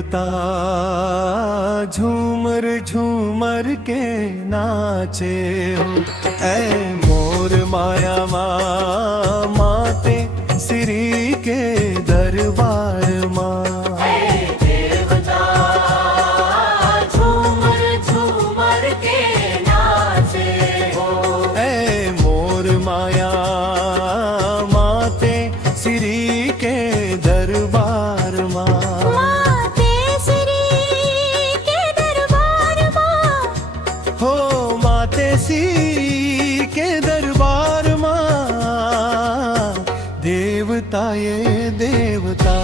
देवता झूमर झूमर के नाचे हो। ऐ मोर माया माते श्री के दरबार माँ। देवता झूमर झूमर के नाचे हो। ऐ मोर माया माते श्री के दरबार माँ। माते श्री के दरबार माँ। हो माते श्री के दरबार माँ। देवता ये देवता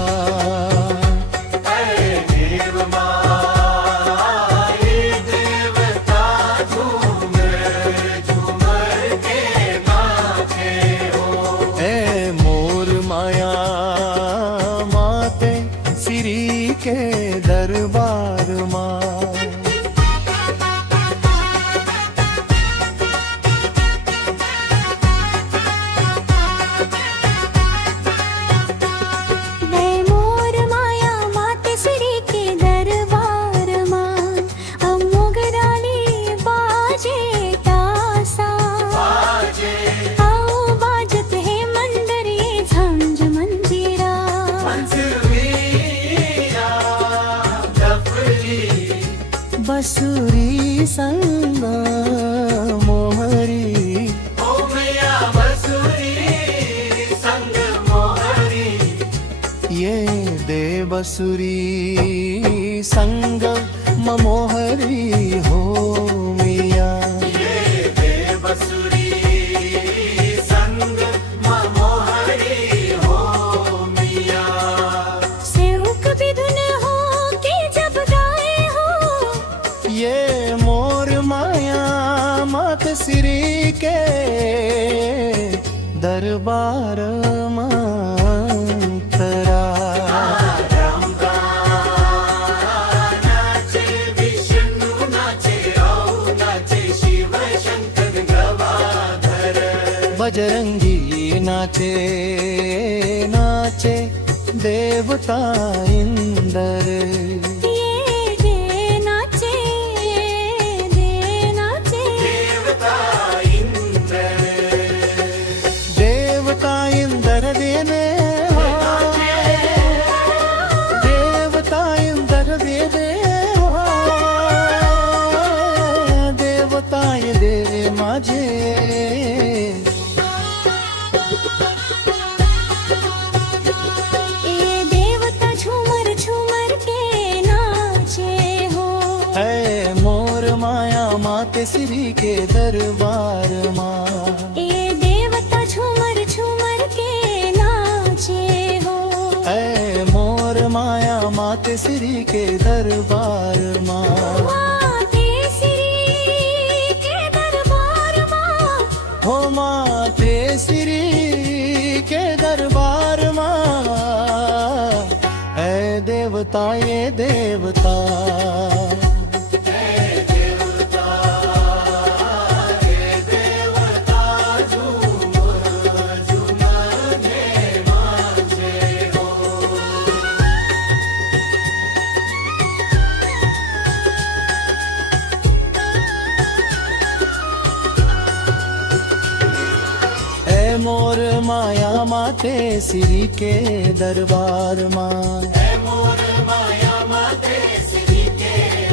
देव माँ ये देवता झूमर झूमर के नाचे हो। ऐ मोर माया माते श्री के दरबार माँ। बसुरी संग मोहरी। ओ मैया बसुरी संग मोहरी। ये दे बसुरी संग मोहरी हो मिया। ये दे बसुरी संग मोहरी हो मिया। सेवक भी धुन हो के जब गाए हो। ये मोर माया मात श्री के दरबार मंतरा। नाचे विष्णु नाचे औ नाचे शिव शंकर गवाधर। बजरंगी नाचे नाचे देवता इंदर। माते श्री के दरबार माँ। ये देवता झूमर झूमर के नाचे हो। ऐ मोर माया माते श्री के दरबार माँ। माते श्री के दरबार माँ। हो माते श्री के दरबार माँ। ऐ देवता ये देवता मोर माया माते श्री के दरबार माँ। मोर माया माते श्री के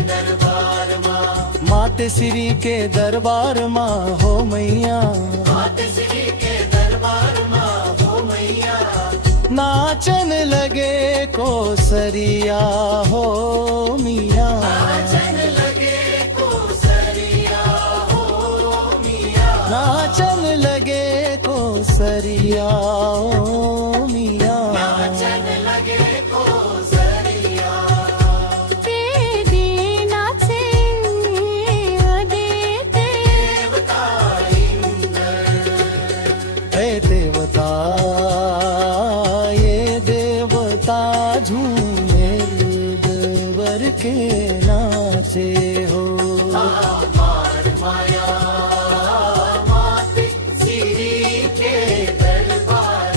दरबार माँ। माते श्री के दरबार माँ हो मैया। माते श्री के दरबार माँ हो मैया। नाचन लगे कोसरिया हो मिया। नाचन लगे कोसरिया हो मिया। नाचन लगे कोसरिया हो मिया। नाचन लगे कोसरिया। देवी नाचे अदेते देवता इंद्र। हे देवता ये देवता झूमेर देवर के नाचे हो। माया माते श्री के दरबार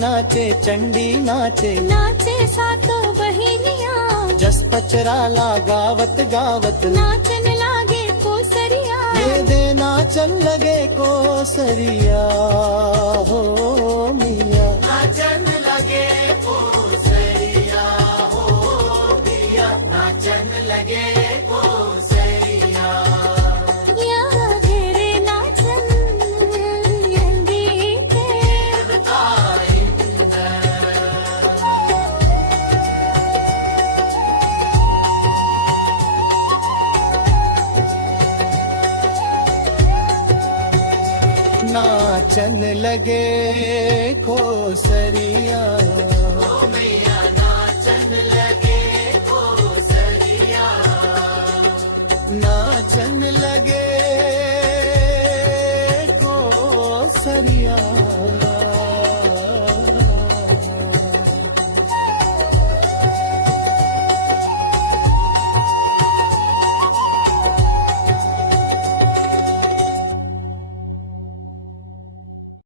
नाचे चंडी नाचे नाचे सातो बहिनिया जस पचराला गावत गावत नाचन लागे कोसरिया ये दे नाचन लगे को सरिया हो मिया नाचन लगे को सरिया हो मिया नाचन लगे को सरिया या तेरे नाचन गीते नाचन लगे को सरिया नाचन लगे को सरिया नाचन लगे को सरिया